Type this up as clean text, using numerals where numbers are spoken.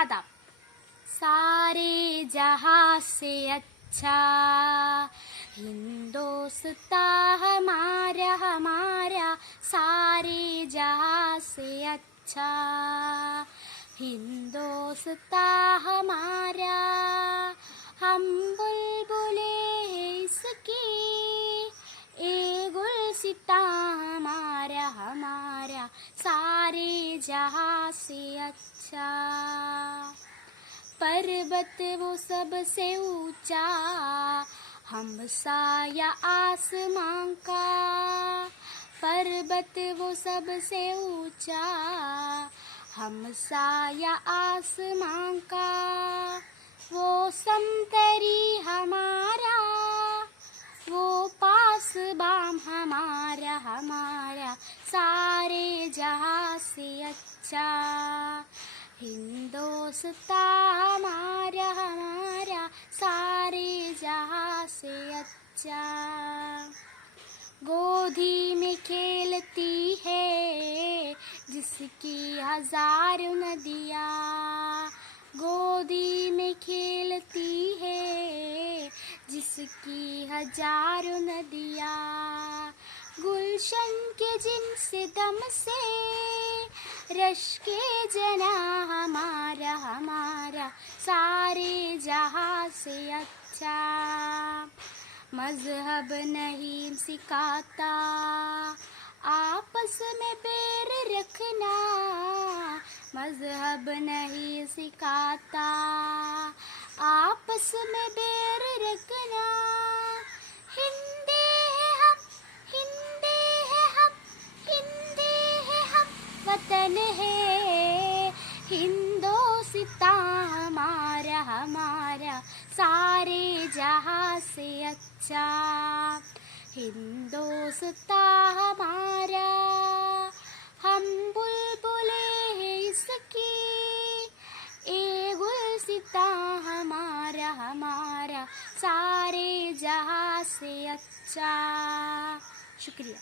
आदाब। सारे जहां से अच्छा हिंदोस्तां हमारा हमारा, सारे जहां से अच्छा हिंदोस्तां हमारा। हम बुलबुले इसकी ए गुलसितां हमारा हमारा, सारे जहां से अच्छा। पर्वत वो सबसे ऊंचा, हम साया आसमां का। पर्वत वो सबसे ऊंचा, हम साया आसमां का। वो समतरी हमारा, वो पासबान हमारा हमारा, सारे जहां से अच्छा हिंदोस्तां हमारा हमारा, सारे जहां से अच्छा। गोदी में खेलती है जिसकी हजारों नदियाँ, गोदी में खेलती है जिसकी हजारों नदियाँ। गुलशन के जिनसे दम से रश के जना हमारा हमारा, सारे जहां से अच्छा। मजहब नहीं सिखाता आपस में बैर रखना, मजहब नहीं सिखाता आपस में बैर रखना। हिंदे हैं हम, हिंदे हैं हम, हिंदे हैं हम, वतन है हिंदोस्तां हमारा हमारा, सारे जहां से अच्छा हिंदोस्तां हमारा। हम बुलबुले हैं इसकी ए गुलसितां हमारा हमारा, सारे जहां से अच्छा। शुक्रिया।